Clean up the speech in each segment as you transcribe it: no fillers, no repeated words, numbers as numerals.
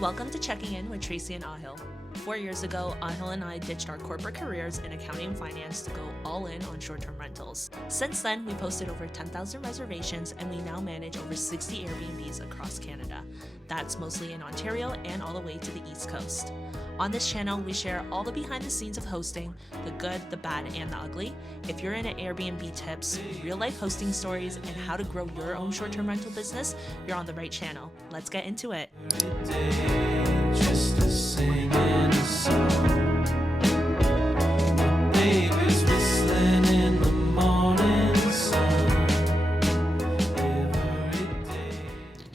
Welcome to Checking In with Tracy and Ahil. 4 years ago, Ahil and I ditched our corporate careers in accounting and finance to go all in on short-term rentals. Since then, we posted over 10,000 reservations and we now manage over 60 Airbnbs across Canada. That's mostly in Ontario and all the way to the East Coast. On this channel, we share all the behind the scenes of hosting, the good, the bad, and the ugly. If you're into Airbnb tips, real-life hosting stories, and how to grow your own short-term rental business, you're on the right channel. Let's get into it.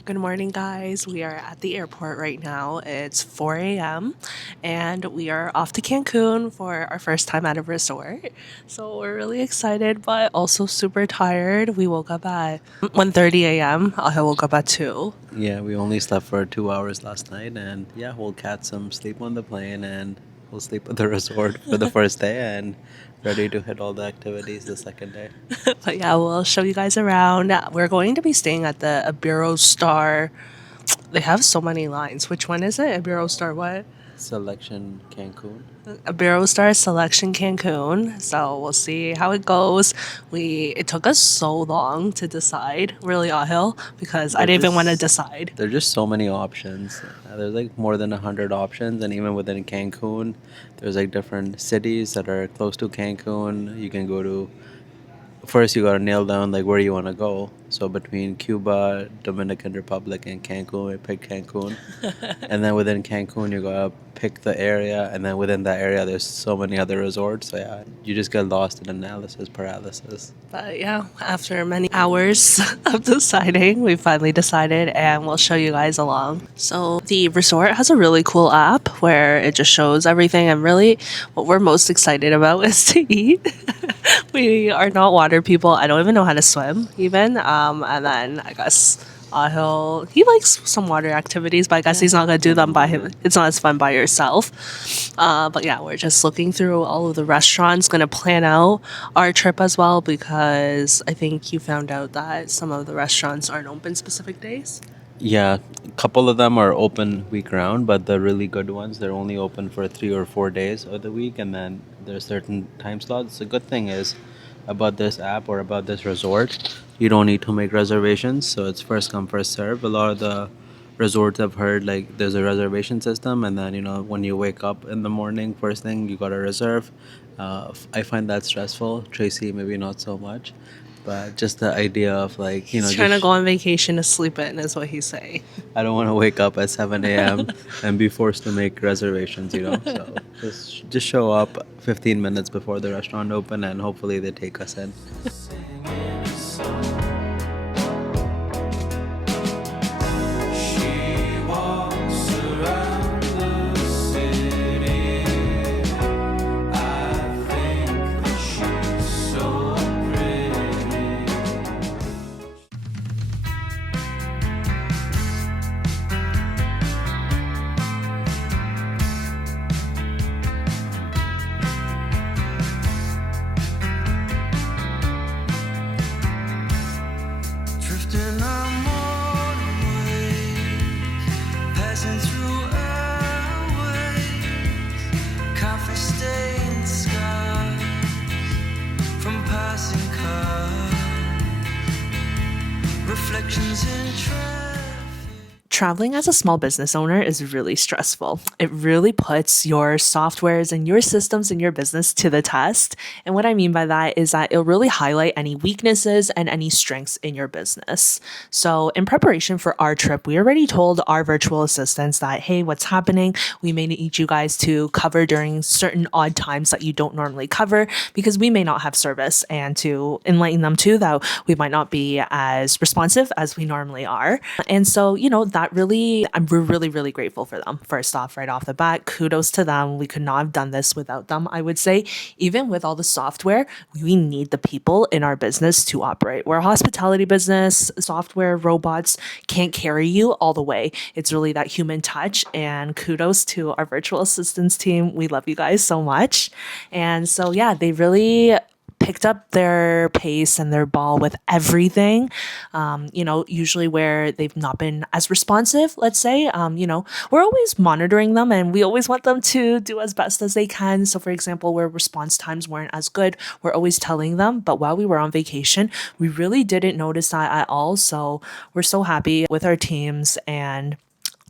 Good morning, guys. We are at the airport right now. It's 4 a.m. and we are off to Cancun for our first time at a resort. So we're really excited, but also super tired. We woke up at 1:30 a.m. I woke up at 2. Yeah, we only slept for 2 hours last night, and yeah, we'll catch some sleep on the plane, and we'll sleep at the resort for the first day, and ready to hit all the activities the second day. But yeah, we'll show you guys around. We're going to be staying at the Ibero Star. They have so many lines. Which one is it? Ibero Star what? Selection Cancun. Ibero Star Selection Cancun. So we'll see how it goes. It took us so long to decide, really, Ahil, because I didn't even want to decide. There's just so many options. There's like more than 100 options, and even within Cancun, there's like different cities that are close to Cancun. You can go to. First, you gotta nail down like where you want to go. So between Cuba, Dominican Republic, and Cancun, we pick Cancun. And then within Cancun, you gotta pick the area, and then within that area, there's so many other resorts. So yeah, you just get lost in analysis paralysis. But yeah, after many hours of deciding, we finally decided, and we'll show you guys along. So the resort has a really cool app where it just shows everything, and really what we're most excited about is to eat. We are not water people. I don't even know how to swim even. And then I guess he likes some water activities, but I guess he's not gonna do them by him. It's not as fun by yourself. But yeah, we're just looking through all of the restaurants, gonna plan out our trip as well, because I think you found out that some of the restaurants aren't open specific days. Yeah, a couple of them are open week round, but the really good ones, they're only open for 3 or 4 days of the week, and then there's certain time slots. The good thing is about this app or about this resort, you don't need to make reservations, so it's first come, first serve. A lot of the resorts I've heard, like there's a reservation system, and then when you wake up in the morning, first thing you gotta reserve. I find that stressful. Tracy, maybe not so much. But just the idea of He's trying to go on vacation to sleep in is what he's saying. I don't want to wake up at 7 a.m. and be forced to make reservations, So just show up 15 minutes before the restaurant open, and hopefully they take us in. Traveling as a small business owner is really stressful. It really puts your softwares and your systems in your business to the test. And what I mean by that is that it'll really highlight any weaknesses and any strengths in your business. So in preparation for our trip, we already told our virtual assistants that, hey, what's happening? We may need you guys to cover during certain odd times that you don't normally cover, because we may not have service, and to enlighten them too that we might not be as responsive as we normally are. And so, we're really grateful for them. First off, right off the bat, kudos to them. We could not have done this without them, I would say. Even with all the software, we need the people in our business to operate. We're a hospitality business. Software, robots can't carry you all the way. It's really that human touch, and kudos to our virtual assistants team. We love you guys so much. And so, yeah, they really picked up their pace and their ball with everything. Usually where they've not been as responsive, let's say, we're always monitoring them and we always want them to do as best as they can. So, for example, where response times weren't as good, we're always telling them. But while we were on vacation, we really didn't notice that at all. So, we're so happy with our teams, and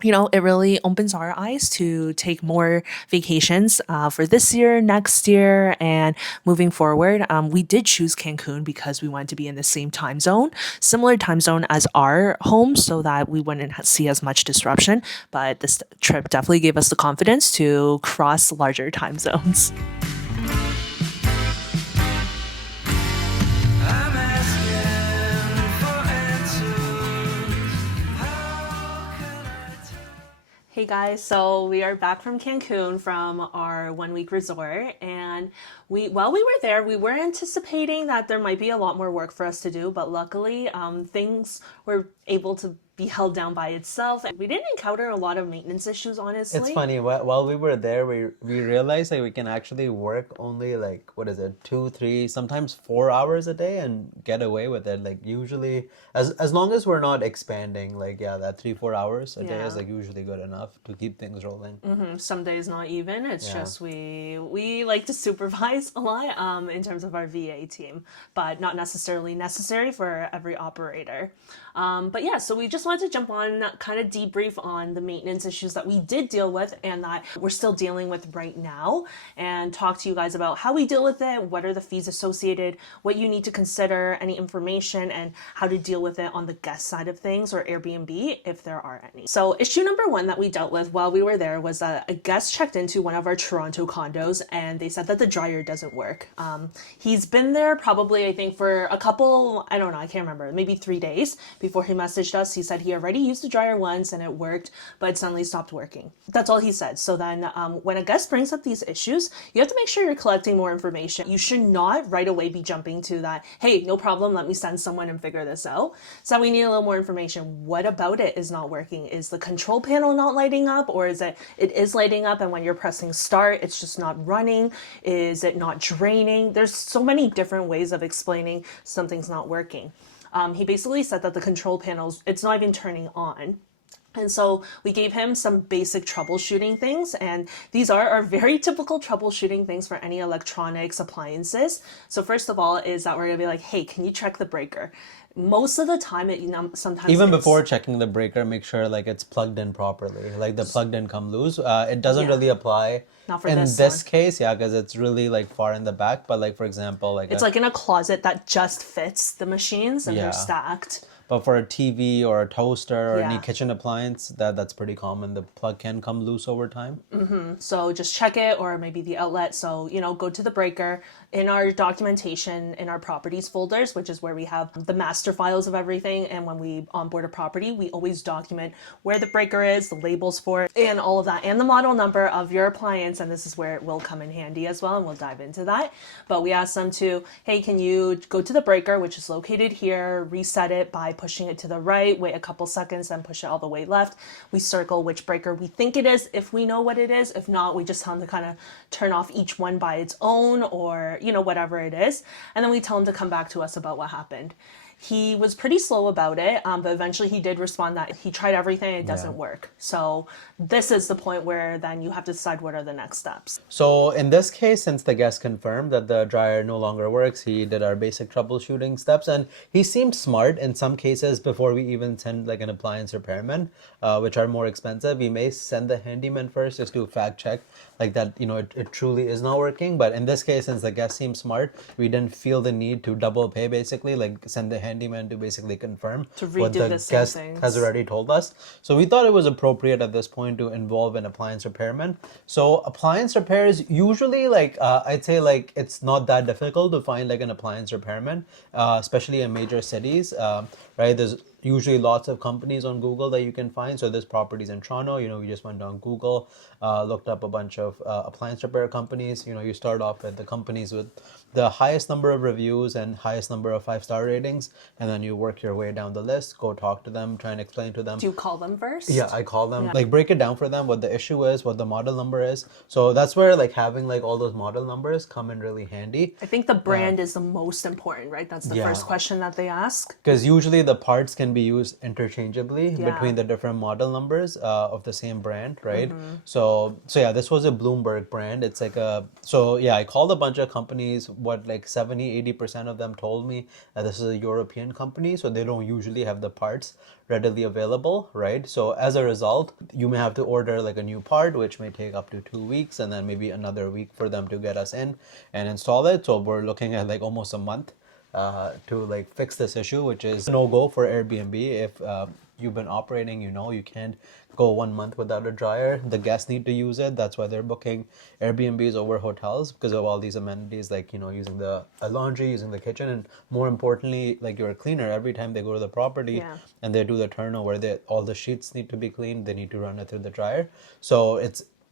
it really opens our eyes to take more vacations for this year, next year, and moving forward. We did choose Cancun because we wanted to be in the same time zone, similar time zone as our home, so that we wouldn't see as much disruption. But this trip definitely gave us the confidence to cross larger time zones. Hey guys, so we are back from Cancun from our 1 week resort, and while we were there, we were anticipating that there might be a lot more work for us to do, but luckily things were able to be held down by itself. We didn't encounter a lot of maintenance issues, honestly. It's funny. While we were there, we realized like we can actually work only like what is it, 2, 3, sometimes 4 hours a day and get away with it. Like usually, as long as we're not expanding, like yeah, that 3, 4 hours a day is like usually good enough to keep things rolling. Some days not even. It's Yeah. just we like to supervise a lot in terms of our VA team, but not necessarily necessary for every operator. But yeah, so we just wanted to jump on, kind of debrief on the maintenance issues that we did deal with and that we're still dealing with right now, and talk to you guys about how we deal with it, what are the fees associated, what you need to consider, any information, and how to deal with it on the guest side of things, or Airbnb if there are any. So issue number one that we dealt with while we were there was that a guest checked into one of our Toronto condos and they said that the dryer doesn't work. He's been there probably, I think, for a couple, I don't know, I can't remember, maybe 3 days before he messaged us. He said he already used the dryer once and it worked, but it suddenly stopped working. That's all he said. So then when a guest brings up these issues, you have to make sure you're collecting more information. You should not right away be jumping to that, hey, no problem, let me send someone and figure this out. So we need a little more information. What about it is not working? Is the control panel not lighting up, or is it is lighting up and when you're pressing start, it's just not running? Is it not draining? There's so many different ways of explaining something's not working. He basically said that the control panels, it's not even turning on. And so we gave him some basic troubleshooting things, and these are our very typical troubleshooting things for any electronics appliances. So first of all is that we're gonna be like, hey, can you check the breaker? Most of the time, sometimes Even before checking the breaker, make sure like it's plugged in properly, like the plugged in come loose. It doesn't really apply Not for in this this one. case, yeah, because it's really like far in the back. But like for example, like It's like in a closet that just fits the machines and Yeah. they're stacked. but for a TV or a toaster or any Yeah. kitchen appliance, that's pretty common. The plug can come loose over time. So just check it, or maybe the outlet. So, go to the breaker. In our documentation, in our properties folders, which is where we have the master files of everything. And when we onboard a property, we always document where the breaker is, the labels for it, and all of that, and the model number of your appliance. And this is where it will come in handy as well. And we'll dive into that. But we asked them to, hey, can you go to the breaker, which is located here, reset it by pushing it to the right, wait a couple seconds, then push it all the way left. We circle which breaker we think it is if we know what it is. If not, we just tell them to kind of turn off each one by its own, or whatever it is, and then we tell him to come back to us about what happened. He was pretty slow about it, but eventually he did respond that he tried everything, it doesn't work. So this is the point where then you have to decide what are the next steps. So in this case, since the guest confirmed that the dryer no longer works, he did our basic troubleshooting steps, and he seemed smart in some cases. Before we even send like an appliance repairman, which are more expensive, we may send the handyman first just to fact check like that, it truly is not working. But in this case, since the guest seemed smart, we didn't feel the need to double pay, basically, like send the handyman to basically confirm To what redo the the same guest things. has already told us. So we thought it was appropriate at this point to involve an appliance repairman. So appliance repairs usually, like I'd say, like it's not that difficult to find like an appliance repairman, especially in major cities. right? There's usually lots of companies on Google that you can find. So this property's in Toronto. We just went on Google, looked up a bunch of appliance repair companies. You start off with the companies with the highest number of reviews and highest number of 5-star ratings, and then you work your way down the list, go talk to them, try and explain to them. Do you call them first? Yeah, I call them, like break it down for them, what the issue is, what the model number is. So that's where like having like all those model numbers come in really handy. I think the brand is the most important, right? That's the first question that they ask. Because usually the parts can be used interchangeably Yeah. between the different model numbers of the same brand, right? So yeah, this was a Bloomberg brand. It's like I called a bunch of companies. What, like 70-80% of them told me that this is a European company, so they don't usually have the parts readily available, right? So as a result, you may have to order like a new part, which may take up to 2 weeks, and then maybe another week for them to get us in and install it. So we're looking at like almost a month to like fix this issue, which is no go for Airbnb. If you've been operating, you can't go 1 month without a dryer. The guests need to use it. That's why they're booking Airbnbs over hotels, because of all these amenities, like using the laundry, using the kitchen, and more importantly, like your cleaner. Every time they go to the property and they do the turnover, all the sheets need to be cleaned. They need to run it through the dryer. So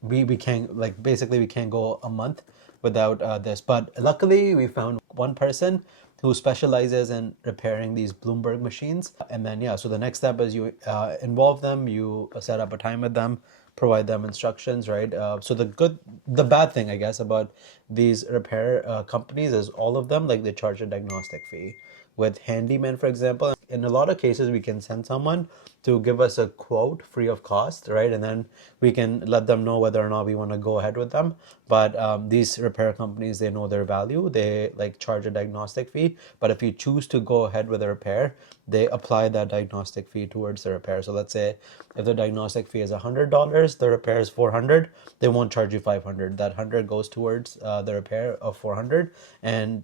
we can't, like, basically we can't go a month without this. But luckily we found one person who specializes in repairing these Bloomberg machines. And then, so the next step is you involve them, you set up a time with them, provide them instructions, right? So the bad thing, I guess, about these repair companies is all of them, like, they charge a diagnostic fee. With handyman, for example, in a lot of cases, we can send someone to give us a quote free of cost, right? And then we can let them know whether or not we want to go ahead with them. But these repair companies, they know their value. They like charge a diagnostic fee. But if you choose to go ahead with a repair, they apply that diagnostic fee towards the repair. So let's say if the diagnostic fee is $100, the repair is $400. They won't charge you $500. That $100 goes towards the repair of $400. And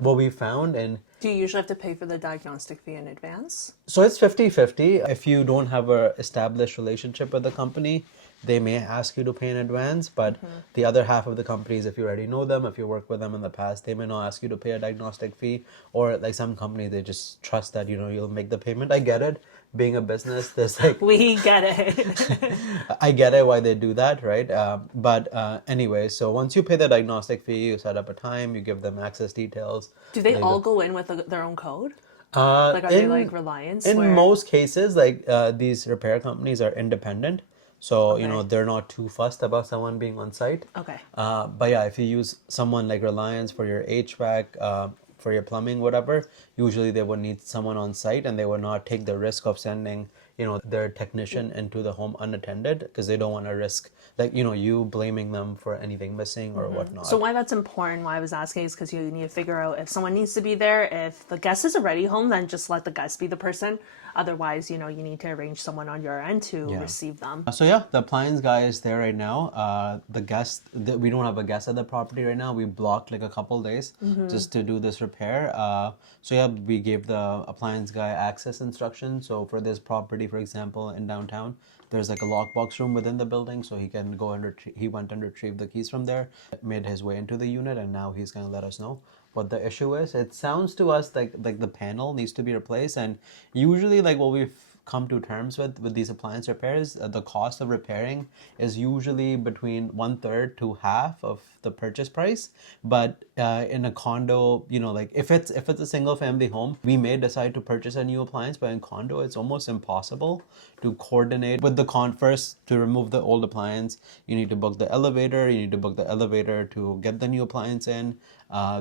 what we found in Do you usually have to pay for the diagnostic fee in advance? So it's 50-50. If you don't have a established relationship with the company, they may ask you to pay in advance. But the other half of the companies, if you already know them, if you worked with them in the past, they may not ask you to pay a diagnostic fee. Or like some companies, they just trust that you'll make the payment. I get it. Being a business, there's like We get it. I get it why they do that, right? But anyway, so once you pay the diagnostic fee, you set up a time, you give them access details. Do they all go in with their own code? Like, are they like Reliance? In most cases, like these repair companies are independent, so they're not too fussed about someone being on site. Okay. But yeah, if you use someone like Reliance for your HVAC, for your plumbing, whatever, usually they would need someone on site, and they would not take the risk of sending their technician into the home unattended, because they don't want to risk like you blaming them for anything missing or whatnot. So why that's important, why I was asking, is because you need to figure out if someone needs to be there. If the guest is already home, then just let the guest be the person. Otherwise, you need to arrange someone on your end to receive them. So yeah, the appliance guy is there right now. We don't have a guest at the property right now. We blocked like a couple days just to do this repair. So yeah, we gave the appliance guy access instructions. So for this property, for example, in downtown, there's like a lockbox room within the building, so he can go and he went and retrieved the keys from there, made his way into the unit, and now he's gonna let us know what the issue is. It sounds to us like the panel needs to be replaced, and usually like what we've come to terms with these appliance repairs, the cost of repairing is usually between 1/3 to half of the purchase price. But in a condo, like if it's a single family home, we may decide to purchase a new appliance. But in condo, it's almost impossible to coordinate with the first to remove the old appliance. You need to book the elevator. You need to book the elevator to get the new appliance in.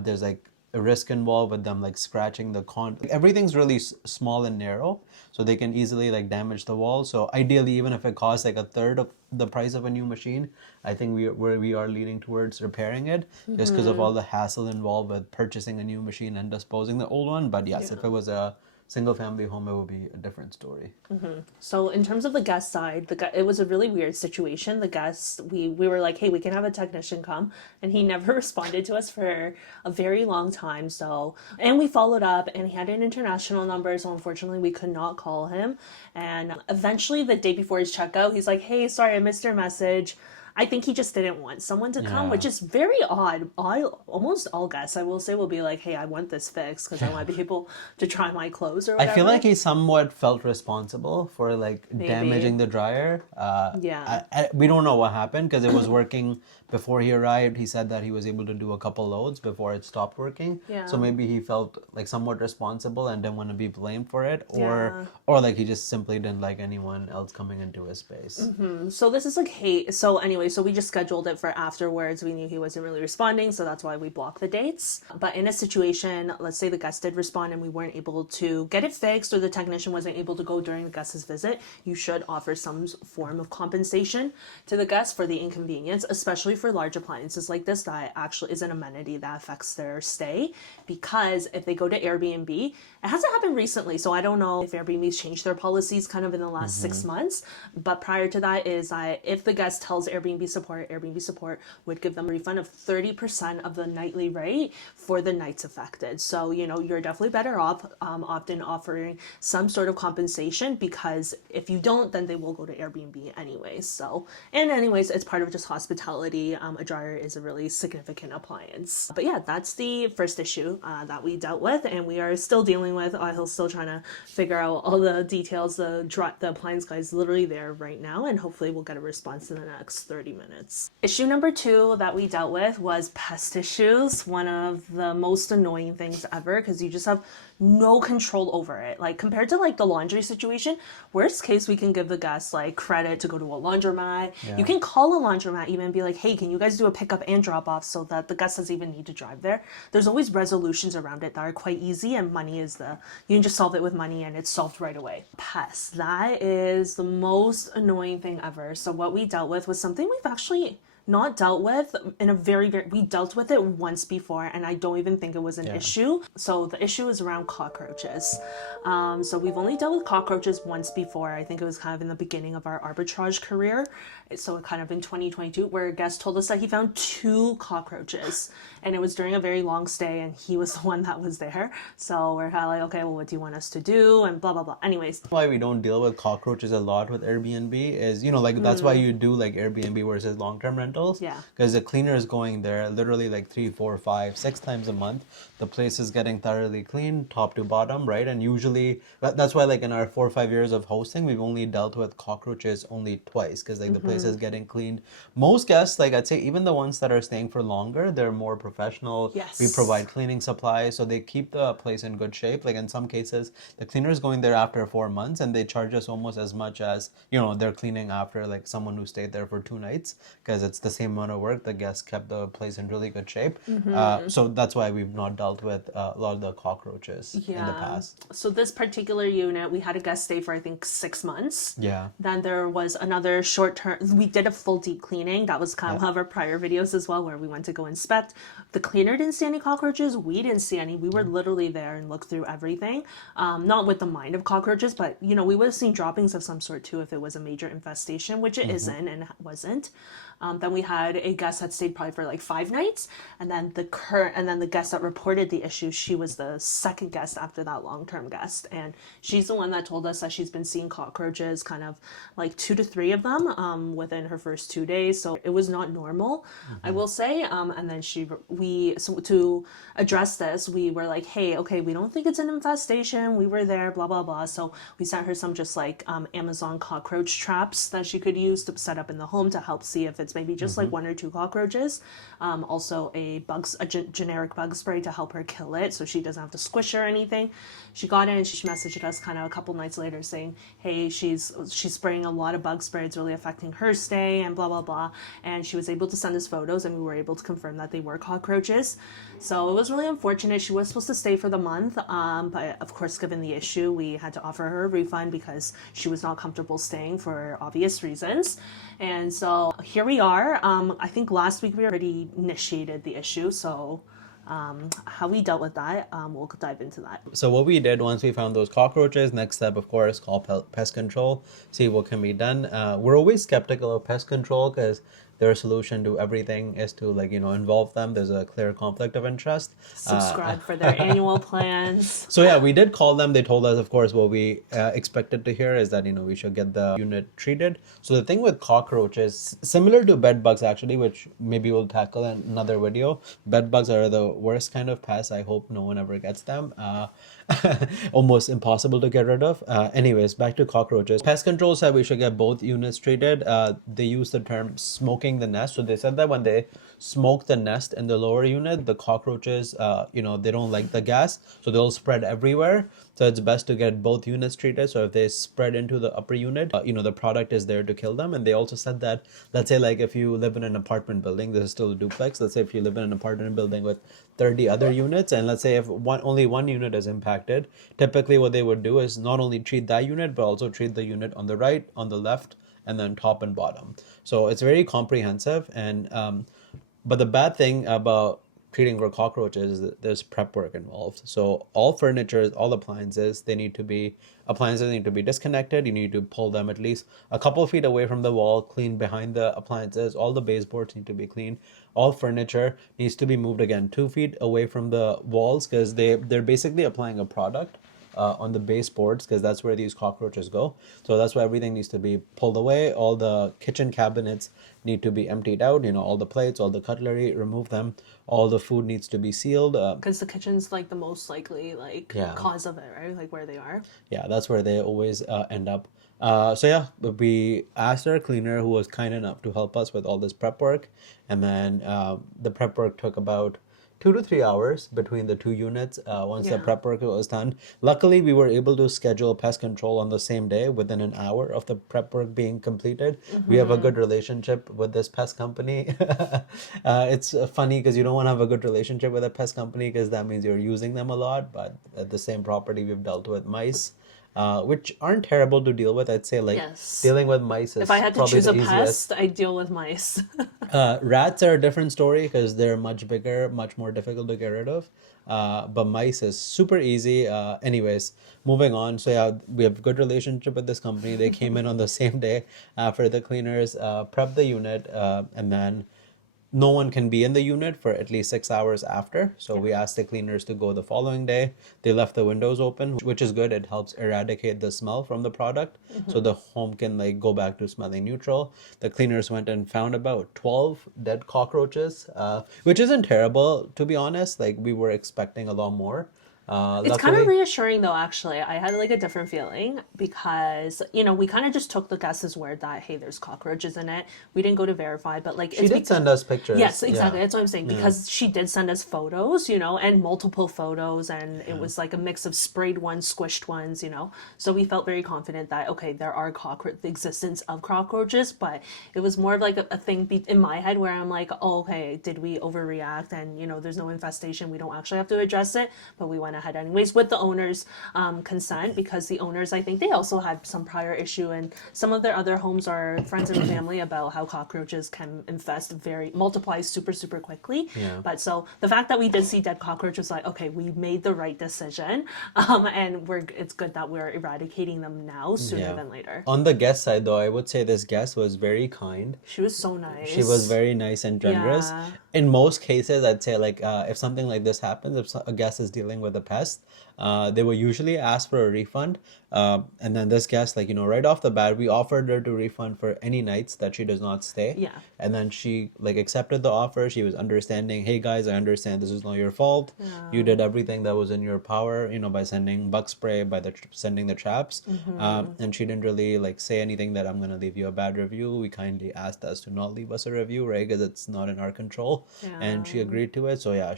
There's like a risk involved with them like scratching the everything's really small and narrow, so they can easily like damage the wall. So ideally, even if it costs like 1/3 of the price of a new machine, I think we are leaning towards repairing it, just because of all the hassle involved with purchasing a new machine and disposing the old one. But yes, if it was a single family home, it would be a different story. So in terms of the guest side, it was a really weird situation. The guests, we were like, hey, we can have a technician come, and he never responded to us for a very long time. And we followed up, and he had an international number, so unfortunately we could not call him. And eventually, the day before his checkout, he's like, hey, sorry, I missed your message. I think he just didn't want someone to come, Yeah. which is very odd. Almost all guests, I will say, will be like, hey, I want this fixed because I want to be able to try my clothes or I feel like whatever. he somewhat felt responsible for like Maybe. damaging the dryer. Yeah. We don't know what happened because it was working before he arrived. He said that he was able to do a couple loads before it stopped working. So Yeah. maybe he felt like somewhat responsible and didn't want to be blamed for it, Yeah. or like he just simply didn't like anyone else coming into his space. So this is like, hey, so anyway, so we just scheduled it for afterwards. We knew he wasn't really responding, so that's why we blocked the dates. But in a situation, let's say the guest did respond and we weren't able to get it fixed, or the technician wasn't able to go during the guest's visit, you should offer some form of compensation to the guest for the inconvenience, especially for large appliances like this that actually is an amenity that affects their stay. Because if they go to Airbnb, it hasn't happened recently, so I don't know if Airbnb's changed their policies kind of in the last 6 months. But prior to that is that if the guest tells Airbnb support would give them a refund of 30% of the nightly rate for the nights affected. So, you're definitely better off often offering some sort of compensation, because if you don't, then they will go to Airbnb anyways. So, and anyways, it's part of just hospitality. A dryer is a really significant appliance. But yeah, that's the first issue that we dealt with, and we are still dealing with. I'm still trying to figure out all the details. The appliance guy is literally there right now, and hopefully we'll get a response in the next 30 minutes. Issue number 2 that we dealt with was pest issues. One of the most annoying things ever, because you just have no control over it. Like, compared to like the laundry situation, worst case, we can give the guests like credit to go to a laundromat. Yeah. You can call a laundromat even and be like, hey, can you guys do a pickup and drop off so that the guest doesn't even need to drive there? There's always resolutions around it that are quite easy, and money is you can just solve it with money and it's solved right away. Pests, that is the most annoying thing ever. So what we dealt with was something we've actually not dealt with in a we dealt with it once before, and I don't even think it was an issue. So the issue is around cockroaches. So we've only dealt with cockroaches once before. I think it was kind of in the beginning of our arbitrage career. So kind of in 2022, where a guest told us that he found 2 cockroaches, and it was during a very long stay, and he was the one that was there. So we're kind of like, okay, well, what do you want us to do? And blah, blah, blah. Anyways. Why we don't deal with cockroaches a lot with Airbnb is, like that's why you do like Airbnb versus long-term rentals. Yeah. Because the cleaner is going there literally like 3, 4, 5, 6 times a month. The place is getting thoroughly clean, top to bottom, right? And usually that's why like in our 4 or 5 years of hosting, we've only dealt with cockroaches only twice, because like the place is getting cleaned. Most guests, like I'd say, even the ones that are staying for longer, they're more professional. Yes. We provide cleaning supplies, so they keep the place in good shape. Like in some cases, the cleaner is going there after 4 months, and they charge us almost as much as they're cleaning after like someone who stayed there for 2 nights, because it's the same amount of work. The guests kept the place in really good shape. So that's why we've not dealt with a lot of the cockroaches in the past. So this particular unit, we had a guest stay for I think 6 months. Yeah. Then there was another short term. We did a full deep cleaning. That was kind of one of our prior videos as well, where we went to go inspect. The cleaner didn't see any cockroaches. We didn't see any. We were literally there and looked through everything. Not with the mind of cockroaches, but we would have seen droppings of some sort too if it was a major infestation, which it isn't and wasn't. Then we had a guest that stayed probably for like 5 nights, and then the guest that reported the issue, she was the second guest after that long-term guest, and she's the one that told us that she's been seeing cockroaches, kind of like 2 to 3 of them within her first 2 days. So it was not normal, I will say. And then so to address this, we were like, hey, okay, we don't think it's an infestation. We were there, blah blah blah. So we sent her some just like Amazon cockroach traps that she could use to set up in the home to help see if it's maybe just like 1 or 2 cockroaches. Also a generic bug spray to help her kill it, so she doesn't have to squish or anything. She got in and she messaged us kind of a couple nights later saying, hey, she's spraying a lot of bug spray. It's really affecting her stay and blah blah blah. And she was able to send us photos, and we were able to confirm that they were cockroaches. So it was really unfortunate. She was supposed to stay for the month, but of course, given the issue, we had to offer her a refund because she was not comfortable staying for obvious reasons. And so here we are. I think last week we already initiated the issue, so how we dealt with that, we'll dive into that. So what we did once we found those cockroaches, next step, of course, call Pest Control, see what can be done. We're always skeptical of Pest Control because their solution to everything is to like, involve them. There's a clear conflict of interest. Subscribe for their annual plans. So yeah, we did call them. They told us, of course, what we expected to hear is that we should get the unit treated. So the thing with cockroaches, similar to bed bugs actually, which maybe we'll tackle in another video. Bed bugs are the worst kind of pests. I hope no one ever gets them. Almost impossible to get rid of. Anyways, back to cockroaches. Pest Control said we should get both units treated. They use the term smoking the nest. So they said that when they smoke the nest in the lower unit, the cockroaches, they don't like the gas, so they'll spread everywhere. So it's best to get both units treated. So if they spread into the upper unit, the product is there to kill them. And they also said that, let's say like if you live in an apartment building, this is still a duplex. Let's say if you live in an apartment building with 30 other units, and let's say if only one unit is impacted, typically what they would do is not only treat that unit, but also treat the unit on the right, on the left, and then top and bottom. So it's very comprehensive. And but the bad thing about treating for cockroaches is that there's prep work involved. So all furniture, all appliances need to be disconnected. You need to pull them at least a couple feet away from the wall, clean behind the appliances. All the baseboards need to be cleaned. All furniture needs to be moved again 2 feet away from the walls, because they're basically applying a product on the baseboards, because that's where these cockroaches go. So that's why everything needs to be pulled away. All the kitchen cabinets need to be emptied out. All the plates, all the cutlery, remove them. All the food needs to be sealed. Because the kitchen's like the most likely cause of it, right? Like where they are. Yeah, that's where they always end up. So yeah, we asked our cleaner, who was kind enough to help us with all this prep work, and then the prep work took about 2 to 3 hours between the two units. Once the prep work was done, luckily we were able to schedule pest control on the same day within an hour of the prep work being completed. We have a good relationship with this pest company. It's funny because you don't want to have a good relationship with a pest company, because that means you're using them a lot. But at the same property, we've dealt with mice, which aren't terrible to deal with. I'd say dealing with mice is if I had to probably choose the a easiest. pest, I'd deal with mice. Rats are a different story because they're much bigger, much more difficult to get rid of. But mice is super easy. Anyways, moving on. So yeah, we have a good relationship with this company. They came in on the same day after the cleaners prepped the unit, and then no one can be in the unit for at least 6 hours after. So we asked the cleaners to go the following day. They left the windows open, which is good. It helps eradicate the smell from the product. So the home can go back to smelling neutral. The cleaners went and found about 12 dead cockroaches, which isn't terrible, to be honest. We were expecting a lot more. It's kind of reassuring though, actually. I had a different feeling because, we kind of just took the guess's word that, hey, there's cockroaches in it. We didn't go to verify, but she did send us pictures. Yes, exactly. That's what I'm saying. Because she did send us photos, and multiple photos, and it was a mix of sprayed ones, squished ones, So we felt very confident that, okay, there are the existence of cockroaches, but it was more of a thing in my head where I'm like, oh, okay, did we overreact? And, there's no infestation. We don't actually have to address it, but we went ahead anyways with the owners' consent, because the owners, I think they also had some prior issue, and some of their other homes are friends and family about how cockroaches can multiply super quickly. But so the fact that we did see dead cockroaches, okay, we made the right decision, and it's good that we're eradicating them now sooner than later. On the guest side though, I would say this guest was very kind. She was so nice. She was very nice and generous. In most cases, I'd say if something like this happens, if a guest is dealing with a pest, they will usually ask for a refund. And then this guest, right off the bat, we offered her to refund for any nights that she does not stay. Yeah. And then she accepted the offer. She was understanding. Hey guys, I understand this is not your fault. You did everything that was in your power, by sending bug spray, by sending the traps. And she didn't really say anything that I'm gonna leave you a bad review. We kindly asked us to not leave us a review, right? Because it's not in our control. And she agreed to it. So yeah,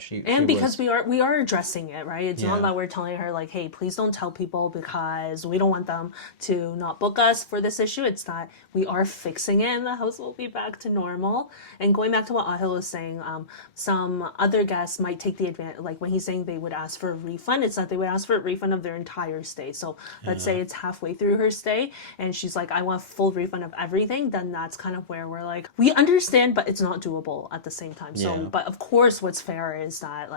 because we are addressing it, right? It's not that we're telling her hey, please don't tell people because we don't want them to not book us for this issue. It's that we are fixing it and the house will be back to normal. And going back to what Ahil was saying, some other guests might take the advantage, when he's saying they would ask for a refund, it's that they would ask for a refund of their entire stay. So let's say it's halfway through her stay and she's I want full refund of everything, then that's kind of where we're we understand, but it's not doable at the same time. So, but of course what's fair is that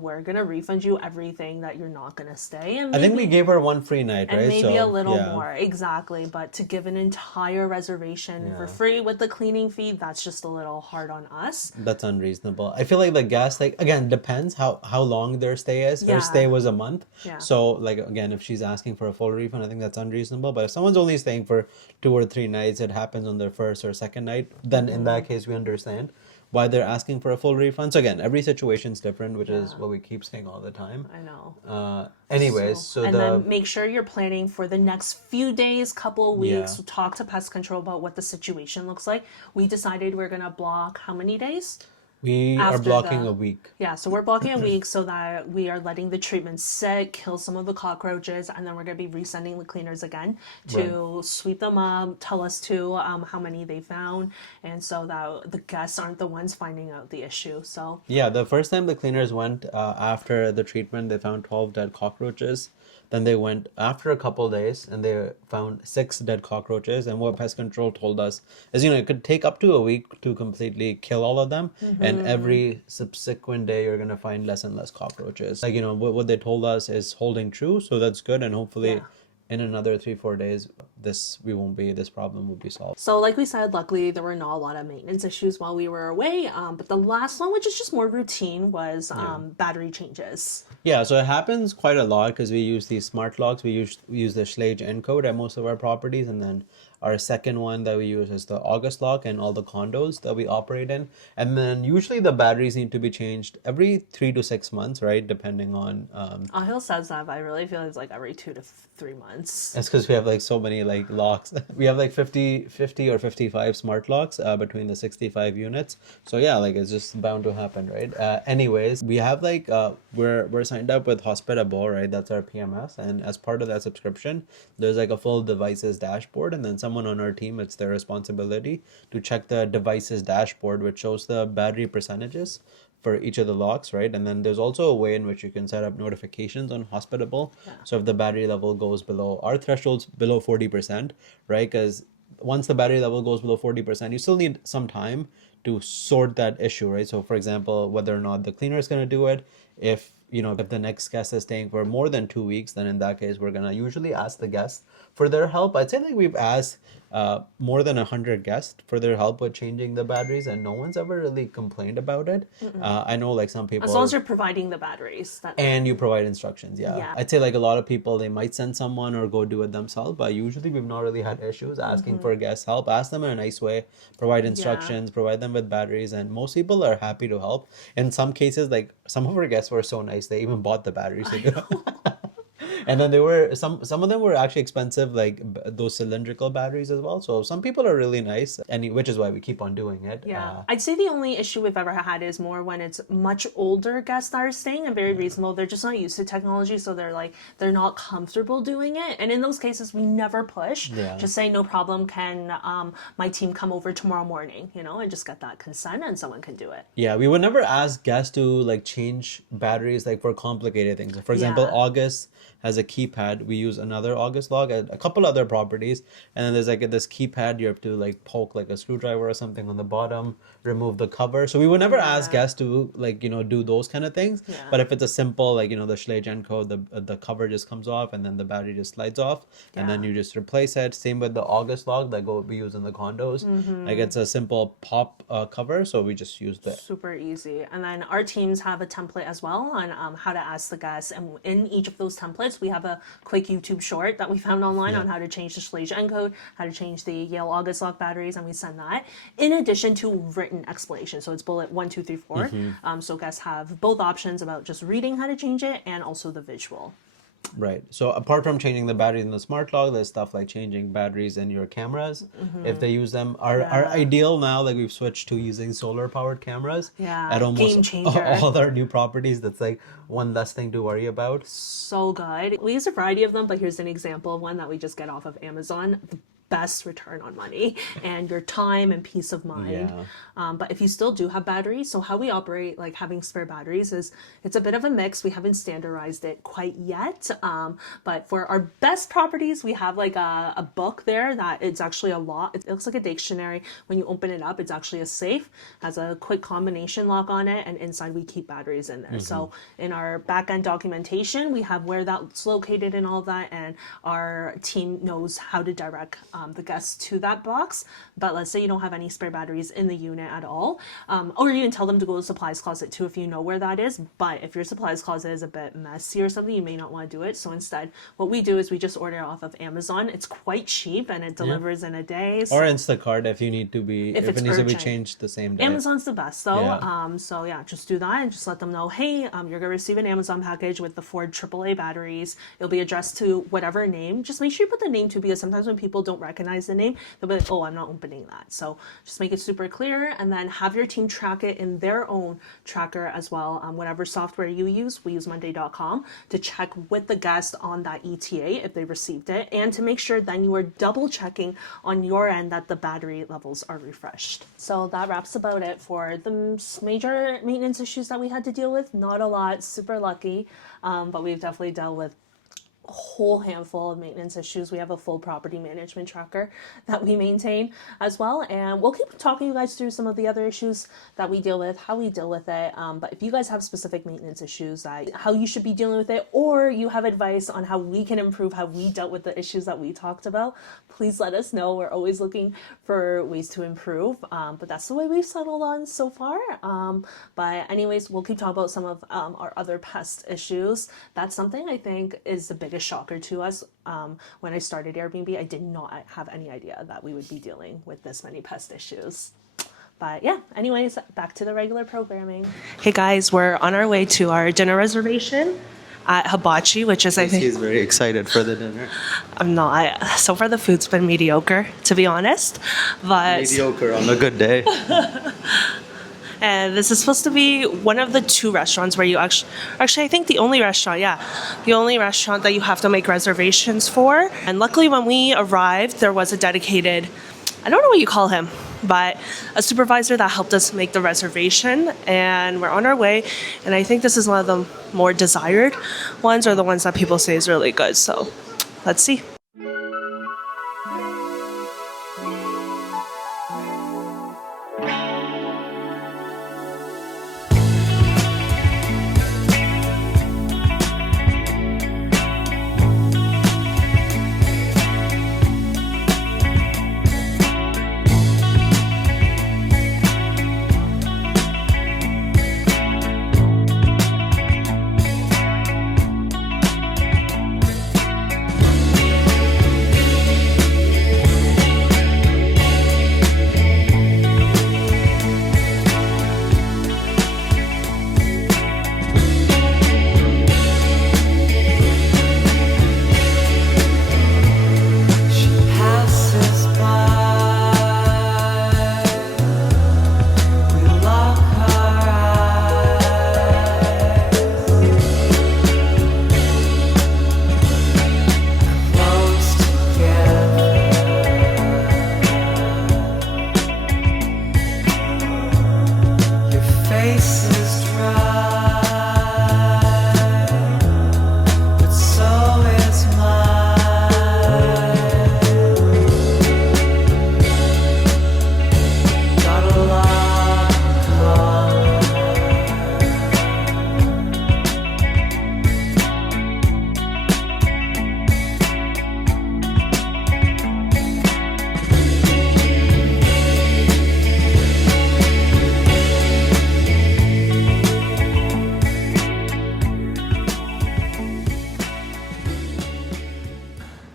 we're gonna refund you everything that you're not going to stay. And I think we gave her one free night, and right? maybe a So, little yeah. more, exactly. But to give an entire reservation for free with the cleaning fee, that's just a little hard on us. That's unreasonable. I feel like the guest, like, again, depends how long their stay is. Her Yeah. stay was a month. Yeah. So, like, again, if she's asking for a full refund, I think that's unreasonable. But if someone's only staying for 2 or 3 nights, it happens on their first or second night, then in that case, we understand why they're asking for a full refund. So, again, every situation's different, which is what we keep saying all the time. I know. Anyways, so and the. then make sure you're planning for the next few days, couple of weeks. Yeah. Talk to Pest Control about what the situation looks like. We decided we're gonna block how many days? We are after blocking the- a week. Yeah, so we're blocking a week so that we are letting the treatment sit, kill some of the cockroaches, and then we're going to be resending the cleaners again to sweep them up, tell us how many they found, and so that the guests aren't the ones finding out the issue. So Yeah, the first time the cleaners went after the treatment, they found 12 dead cockroaches. Then they went after a couple days and they found 6 dead cockroaches. And what Pest Control told us is, it could take up to a week to completely kill all of them. And every subsequent day, you're going to find less and less cockroaches. Like, what they told us is holding true. So that's good. And hopefully in another 3-4 days, this problem will be solved. So like we said, luckily there were not a lot of maintenance issues while we were away. But the last one, which is just more routine, was battery changes. Yeah, so it happens quite a lot because we use these smart locks. We use the Schlage encode at most of our properties, and then our second one that we use is the August lock and all the condos that we operate in. And then usually the batteries need to be changed every 3 to 6 months, right? Depending on Ahil says that, but I really feel it's like every 2 to 3 months. That's because we have like so many like locks. We have like 50 or 55 smart locks between the 65 units. So yeah, like it's just bound to happen, right? Anyways, we have like we're signed up with Hospitable, right? That's our PMS, and as part of that subscription, there's like a full devices dashboard, and then someone on our team, it's their responsibility to check the devices dashboard, which shows the battery percentages for each of the locks, right? And then there's also a way in which you can set up notifications on Hospitable. So if the battery level goes below our thresholds, below 40%, right? Because once the battery level goes below 40%, you still need some time to sort that issue, right? So for example, whether or not the cleaner is going to do it, if the next guest is staying for more than 2 weeks, then in that case, we're going to usually ask the guests for their help. I'd say like we've asked more than 100 guests for their help with changing the batteries, and no one's ever really complained about it. I know like some people... As long as you're providing the batteries. And you provide instructions, Yeah. I'd say like a lot of people, they might send someone or go do it themselves, but usually we've not really had issues asking for guests' help. Ask them in a nice way, provide instructions, provide them with batteries, and most people are happy to help. In some cases, like some of our guests were so nice, they even bought the batteries to do it. And then they were some of them were actually expensive, like those cylindrical batteries as well. So some people are really nice, and which is why we keep on doing it. Yeah, I'd say the only issue we've ever had is more when it's much older guests that are staying and very reasonable. They're just not used to technology, so they're not comfortable doing it. And in those cases, we never push. Just say no problem. Can my team come over tomorrow morning? And just get that consent, and someone can do it. Yeah, we would never ask guests to like change batteries like for complicated things. For example, August has a keypad. We use another August lock at a couple other properties, and then there's like this keypad. You have to like poke like a screwdriver or something on the bottom, remove the cover. So we would never ask guests to like do those kind of things. But if it's a simple like the Schlage encode, the cover just comes off and then the battery just slides off, and then you just replace it. Same with the August lock that we use in the condos. Like it's a simple pop cover, so we just use that. Super easy. And then our teams have a template as well on how to ask the guests, and in each of those templates we have a quick YouTube short that we found online on how to change the Schlage encode, how to change the Yale August lock batteries, and we send that in addition to written explanation. So it's bullet 1, 2, 3, 4. So guests have both options about just reading how to change it and also the visual. Right. So apart from changing the batteries in the smart lock, there's stuff like changing batteries in your cameras if they use them. Our ideal now, like we've switched to using solar powered cameras at almost game changer. all our new properties. That's like one less thing to worry about. So good. We use a variety of them, but here's an example of one that we just get off of Amazon. The best return on money and your time and peace of mind. But if you still do have batteries, so how we operate, like having spare batteries, is it's a bit of a mix. We haven't standardized it quite yet. But for our best properties, we have like a book there that it's actually a lock. It looks like a dictionary. When you open it up, it's actually a safe, has a quick combination lock on it, and inside we keep batteries in there. So in our back end documentation, we have where that's located and all of that, and our team knows how to direct the guests to that box. But let's say you don't have any spare batteries in the unit at all, or you can tell them to go to the supplies closet too if you know where that is. But if your supplies closet is a bit messy or something, you may not want to do it. So instead, what we do is we just order off of Amazon. It's quite cheap and it delivers in a day. So or Instacart if you need to be, if it needs to be changed the same day. Amazon's the best though. So yeah, just do that and just let them know, hey, you're gonna receive an Amazon package with the 4 AAA batteries. It'll be addressed to whatever name. Just make sure you put the name too, because sometimes when people don't recognize the name, they'll be like, oh, I'm not opening that. So just make it super clear, and then have your team track it in their own tracker as well. Whatever software you use, we use Monday.com to check with the guest on that ETA if they received it, and to make sure then you are double checking on your end that the battery levels are refreshed. So that wraps about it for the major maintenance issues that we had to deal with. Not a lot, super lucky, but we've definitely dealt with whole handful of maintenance issues. We have a full property management tracker that we maintain as well, and we'll keep talking you guys through some of the other issues that we deal with, how we deal with it. But if you guys have specific maintenance issues, how you should be dealing with it, or you have advice on how we can improve how we dealt with the issues that we talked about, please let us know. We're always looking for ways to improve, but that's the way we've settled on so far. But anyways, we'll keep talking about some of our other pest issues. That's something I think is the biggest shocker to us. When I started Airbnb, I did not have any idea that we would be dealing with this many pest issues. But yeah, anyways, back to the regular programming. Hey guys, we're on our way to our dinner reservation at Hibachi, which is, I think... He's very excited for the dinner. I'm not. So far the food's been mediocre, to be honest. But mediocre on a good day. And this is supposed to be one of the 2 restaurants where you actually, I think the only restaurant that you have to make reservations for. And luckily when we arrived, there was a dedicated, I don't know what you call him, but a supervisor that helped us make the reservation, and we're on our way. And I think this is one of the more desired ones, or the ones that people say is really good. So let's see.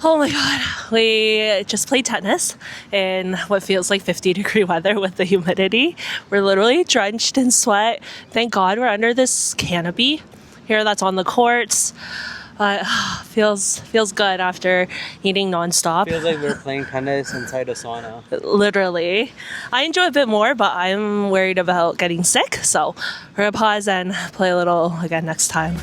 Oh my God, we just played tennis in what feels like 50-degree weather with the humidity. We're literally drenched in sweat. Thank God we're under this canopy here that's on the courts. Feels good after eating nonstop. Feels like we're playing tennis inside a sauna. Literally. I enjoy it a bit more, but I'm worried about getting sick. So we're going to pause and play a little again next time.